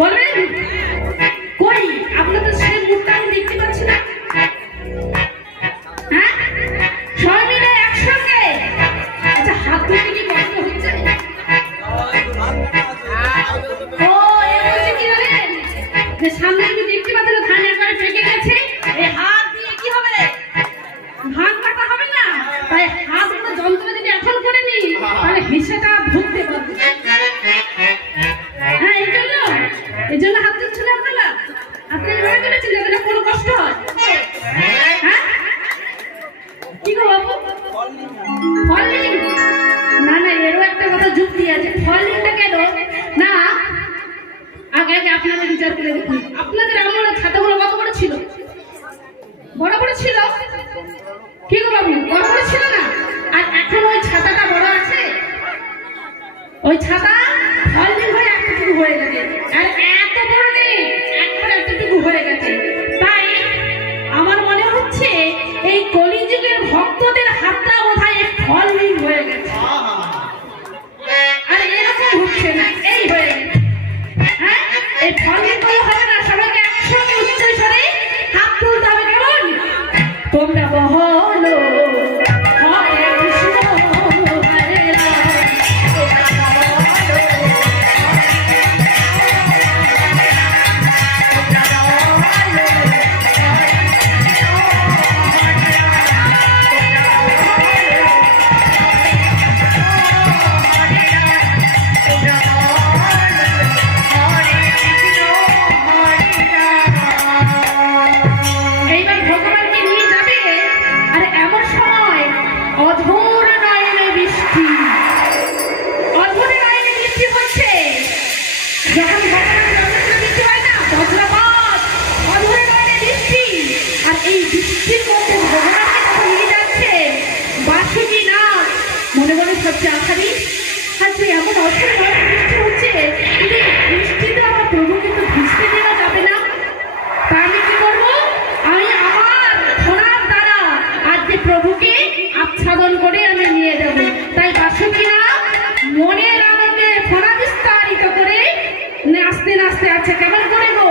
বলবেন কই আপনাদের সেই মুখটা আমি দেখতে পাচ্ছি না। হ্যাঁ সবাই মিলে একসঙ্গে। আচ্ছা হাত ধরতে কি কষ্ট হচ্ছে? ও এই বলছে কি জানেন যে সামনে আমি দেখতে পাচ্ছি না ধান একবারে পেকে গেছে, এই হাত দিয়ে কি হবে ধান কাটা হবে না, তাই হাতগুলো যন্ত্র যদি এখন করে নি তাহলে হিসেটা ধরতে পারবে। হ্যাঁ এই জন্য হাত দিচ্ছিল আপনারা, আপনারা এভাবে করেছিলেন যাতে কোনো কষ্ট হয়। হ্যাঁ কি গো বাবু ফলিং? না না এরও একটা কথা যুক্তি আছে। ফলিংটা কেন না আগে আগে আপনারা বিচার করে দেখুন, আপনাদের আমলে ছাতাগুলো কত বড় ছিল? বড় বড় ছিল কি গো বাবু? বড় বড় ছিল না? আর এখন ওই ছাতাটা বড় আছে? ওই ছাতা ফলিং হয়ে এতটুকু হয়ে গেছে, আর এত বড় নেই, একবার এতটুকু হয়ে গেছে। তাই আমার মনে হচ্ছে এই কলিযুগের ভক্তদের হাতটা বোধহয় ফলিং হয়ে গেছে, আর এরকম হচ্ছে না, এই হয়ে গেছে। হ্যাঁ এই ফলিং করে হবে না, সবাইকে একসঙ্গে উচ্চ স্বরে হাত তুলতে হবে। কেমন? তোমরা বলো হরে কৃষ্ণ হরে রাম, এইবার ভগবানকে নিয়ে যাবে, আর এমন সময় অধর নয়নে বৃষ্টি, অধর নয়নে বৃষ্টি হচ্ছে। যখন ভগবান জগন্নাথ বৃষ্টি হয় না বজ্রপাত, অধর নয়নে বৃষ্টি, আর এই বৃষ্টির মধ্যে ভগবানকে যখন নিয়ে যাচ্ছে বাসুকি না মনে মনে সবচেয়ে আশারি আছে এমন অধর নয়নে বৃষ্টি হচ্ছে, কিন্তু বৃষ্টিতে আমার প্রভু কিন্তু ভিজতে দেওয়া যাবে না। তা আমি কি করবো? আমি আমার ঘোড়ার দ্বারা আজকে প্রভুকে আচ্ছাদন করে আমি নিয়ে যাব। তাই বাসুকিরা মনের আনন্দে ঘোড়া বিস্তারিত করে নাচতে নাচতে আছে। কেমন করে গো?